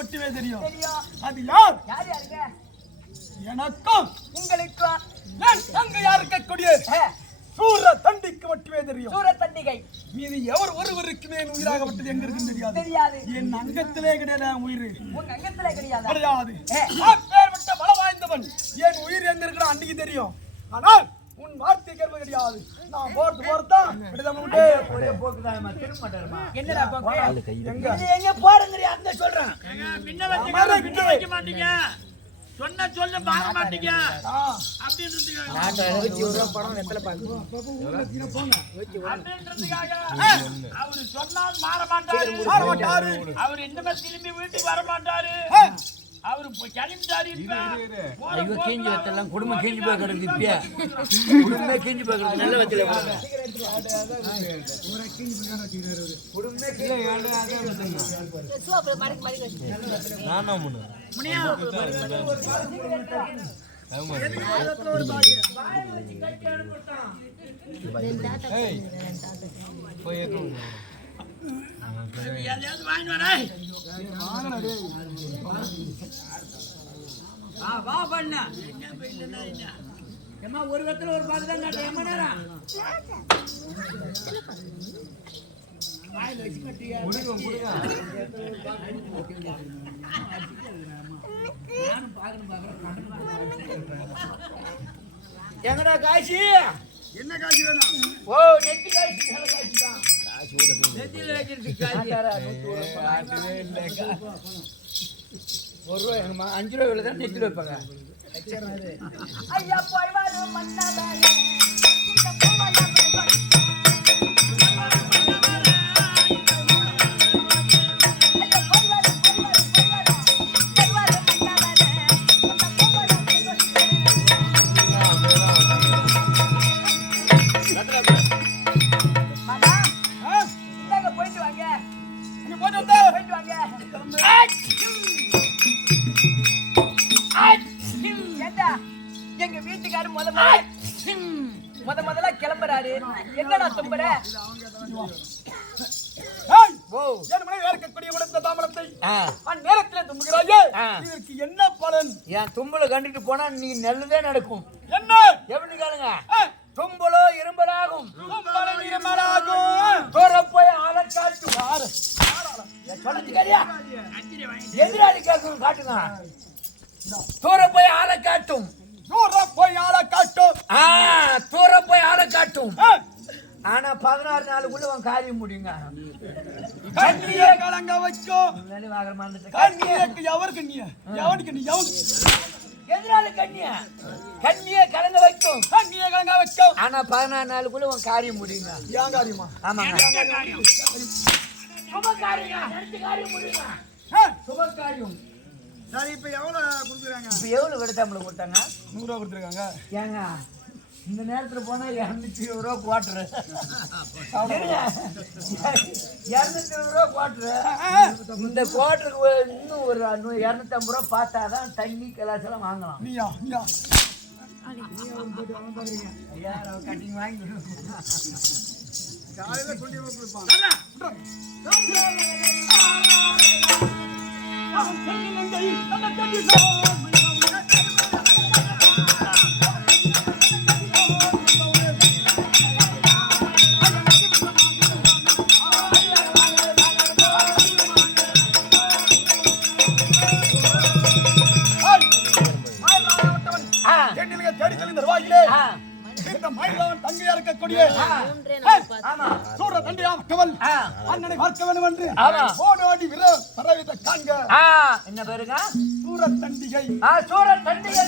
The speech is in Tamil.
மட்டுமே தெரியும். அது யார்? எனக்கும் உங்களுக்கும் அங்க யாருக்கக்கூடிய சூர தண்டிக்கு மட்டுமே தெரியும். சூர தண்டிகை மீது எவர் ஒருவருக்குமே என் உயிராகப்பட்டது எங்க இருக்குன்னு தெரியாது. என் அங்கத்திலே கிடையாது. என் உயிர் உங்க அங்கத்திலே கிடையாது. பேர்பட்ட பல வாய்ந்தவன். என் உயிர் எங்க இருக்கிற அன்னைக்கு தெரியும். ஆனால் உன் வார்த்தை கேள்வி கிடையாது. நான் போறதான் என்னடா எங்க போறங்கறியா அந்த சொல்றேன். வைக்க மாட்டீங்க சொன்ன சொல்ல பாக்க மாட்டீங்க அவரு சொன்னால் மாற மாட்டாரு. அவரு இன்னுமே திரும்பி வீட்டுக்கு வர மாட்டாரு. அவரு கிளம்பிட்டாரு. கீஞ்சி வச்செல்லாம் குடும்பம் கீஞ்சி போய் கிடக்குது. இப்ப குடும்பமே கீஞ்சி போய் கிடக்கு. நல்ல வச்சல ஒரு வெத்தல ஒரு பாத்து தான் காட்ட எம்ம நேரம் வாயில வச்சு கட்டியா நானும் பாக்கணும் எங்கடா காசி? என்ன காட்சி வேணும்? ஓ நெத்தி காசி. நல்ல காசி தான். நெத்தியில வைக்கிறது காசி. ஒரு ரூபாய் 5 ரூபாய் தான் நெத்தியில வைப்பாங்க. ஐயா போய் வரும் மன்னாதானே இந்த பூவெல்லாம் எங்க வீட்டுக்காரு முதல்ல கிளம்புறாரு. என்னடா தும்புற? என்ன பலன்? என் தும்பல கண்டுட்டு போனா நீ நல்லதே நடக்கும். என்ன எப்படி கேளுங்க? தும்பலோ இரும்பலாகும். போய் ஆளை காட்டு. எதிராளி கேட்கும் காட்டுங்க. தூர போய் ஆளை காட்டும். தூர போய் ஆளை காட்டும். தூர போய் ஆளை காட்டும். ஆனா 16 நாளுக்குள்ள உன் காரியம் முடியுங்க. கண்ணிய கலங்க வைக்கும். கண்ணியக்கு எவர் கண்ணிய? எவனுக்கு நீ எவன்? எதிராளி கண்ணிய கலங்க வைக்கும். கண்ணிய கலங்க வைக்கும். ஆனா 16 நாளுக்குள்ள உன் காரியம் முடியுங்க. ஏன் காரியமா? ஆமாங்க. சுப காரியம். ரெண்டு காரியம் முடியுங்க. சுப காரியம். சரி, இப்ப எவ்வளவு கொடுக்குறாங்க? இப்ப எவ்வளவு விடத்தாம்பளை கொடுத்தாங்க? 100 ரூபா கொடுத்துருக்காங்க. ஏங்க இந்த நேரத்துல போனா 220 ரூபா குவார்டரு. 220 ரூபா குவார்டரு. இந்த குவார்டருக்கு இன்னும் ஒரு 250 ரூபா பார்த்தாதான் தண்ணி கலாச்செல்லாம் வாங்கலாம். நீயா ஐயா கட்டிங் வாங்கி காலையில கொண்டு போய் கொடுப்பான். தங்கையா இருக்கக்கூடிய சூர தண்டியா கவல் அண்ணனை பார்க்க வேண்டும் என்று ஓடோடி பரவித்த காண்க. என்ன பேருங்க? சூர தண்டிகை. சூர தண்டிகை